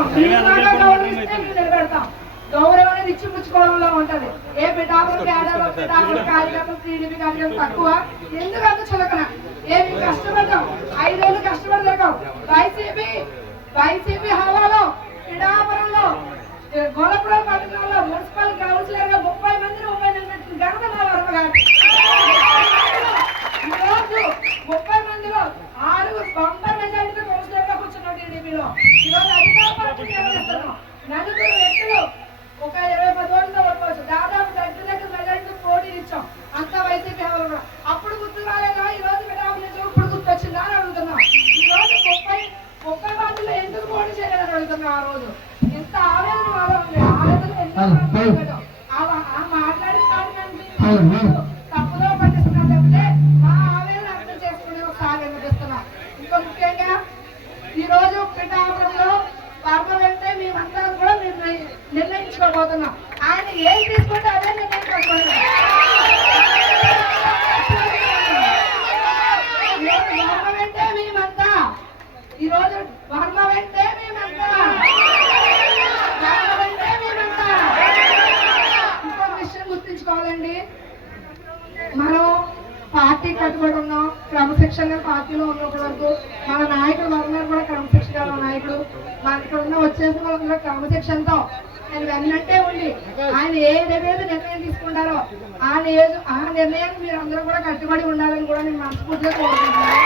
నిలబెడతాం, మీరు బాగా గౌరవిస్తే మీరు నిలబెడతాం. గౌరవం అనేది ఇచ్చిపుచ్చుకోవడంలో ఉంటది. ఏ పిఠాపురం కేడలో పిఠాపురం కార్యక్రమం టీడీపీ కార్యక్రమం తక్కువ ఎందుకంత చులకన. ఏమి కష్టపడ్డాం, 5 ఏళ్ళు కష్టపడలేక వైసీపీ హవాలో పిఠాపురంలో గోలపురం పట్టణంలో మున్సిపల్ కౌన్సిలర్ గా 30 మందిని నిలబెట్టిన ఘనత మా వర్మ గారు. ఈరోజు 30 మందిలో 6 బంపర్ మెజారిటీతో కౌన్సిలర్ గా కూర్చున్నాం టీడీపీలో. ఈరోజు అధికార పార్టీని నిర్వహిస్తున్నాం. నలుగురు వ్యక్తులు ఒక 20-10 ఓట్లతో ఓడిపోవచ్చు. దాదాపు దగ్గర మెజారిటీతో పోటీ ఇచ్చాం. అంత వైసీపీ హవాలో అప్పుడు గుర్తు రాలేదా? ఈ రోజు పిఠాపురం నుంచి ఇప్పుడు గుర్తొచ్చిందా అని అడుగుతున్నాం. ఈ రోజు 30 మందిలో ఎందుకు పోటీ చేయాలని అడుగుతున్నాం. ఆ రోజు ఎంత ఆవేదన మాలో ఉంది. ఆవేదన మాట్లాడిన తప్పులో పట్టిస్తున్నాం తప్పితే మా ఆవేదన అర్థం చేసుకునే ఒకసారి అనిపిస్తున్నాం. ఇంకా ముఖ్యంగా ఈ రోజు పిఠాపురంలో వర్మ వెళ్తే మేమంతా కూడా నిర్ణయించుకోబోతున్నాం. ఆయన ఏం తీసుకుంటే అదే నిర్ణయించుకోబోతున్నాం. వర్మ వెంటే మేమంతా, ఈరోజు వర్మ వెంటే మేమంతా, ఇంకో విషయం గుర్తించుకోవాలండి. మనం పార్టీ కట్టుబడి ఉన్నాం, క్రమశిక్షణగా పార్టీలో ఉన్నప్పటి వరకు మన నాయకుడు వర్మ కూడా క్రమశిక్షణ నాయకుడు. మన ఇక్కడ ఉన్న వచ్చేసిన వాళ్ళందరూ క్రమశిక్షణతో ఆయన వెన్నట్టే ఉండి ఆయన ఏదైతే నిర్ణయం తీసుకుంటారో ఆ నిర్ణయానికి మీరు అందరూ కూడా కట్టుబడి ఉండాలని కూడా నేను మనస్ఫూర్తిగా కోరుకుంటున్నాను.